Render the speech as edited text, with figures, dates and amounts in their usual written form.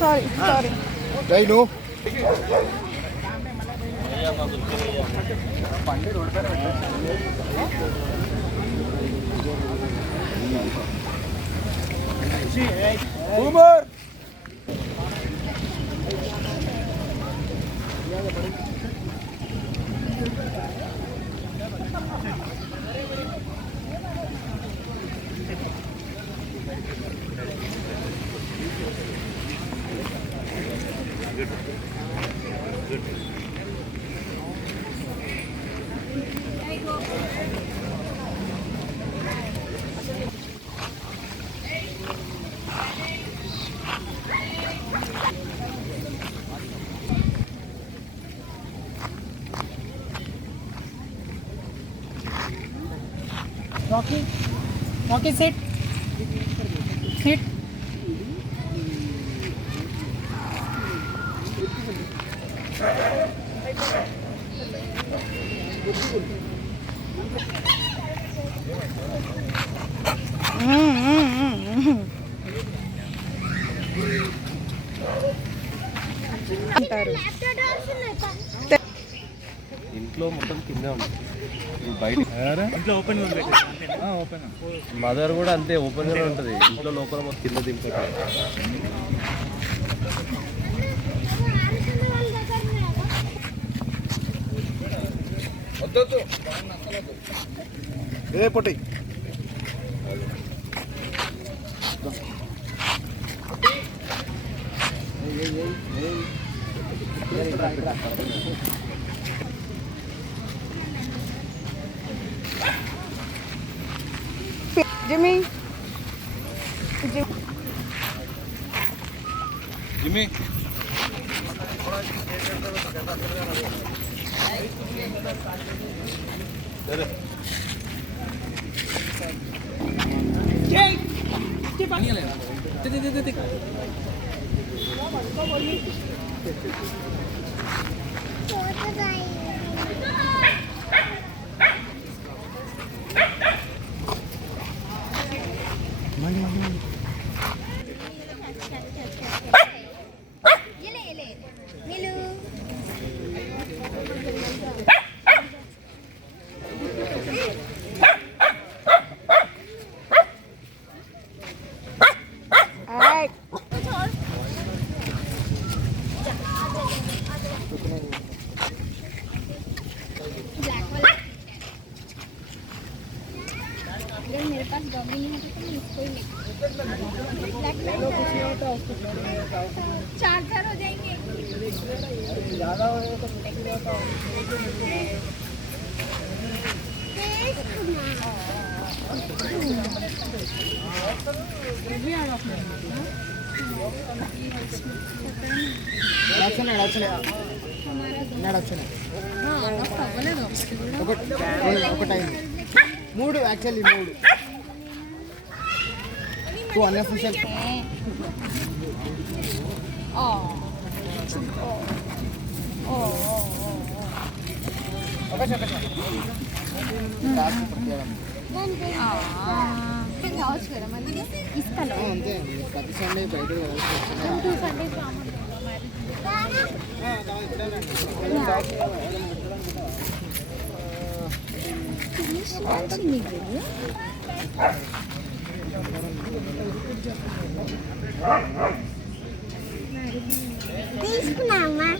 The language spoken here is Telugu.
Sorry sorry rain boomer Rocky, Rocky, sit. Sit. అంటారు ఇంట్లో మొత్తం కింద ఉంది బయట ఇంట్లో ఓపెన్ ఉంది ఓపెన్ మదర్ కూడా అంతే ఓపెన్ గా ఉంటుంది ఇంట్లో లోపల మొత్తం కింద దింపుతారు ఏ పొట్టి Jimmy. జిమ్మి मेरे पास डॉगी नहीं है तो मैं इसको ही चार्जर हो जाएंगे మూడు యాక్చువల్లీ మూడు టూ అన్అఫిషియల్ అంతే ప్రతి సండే బయట తీసుకున్నా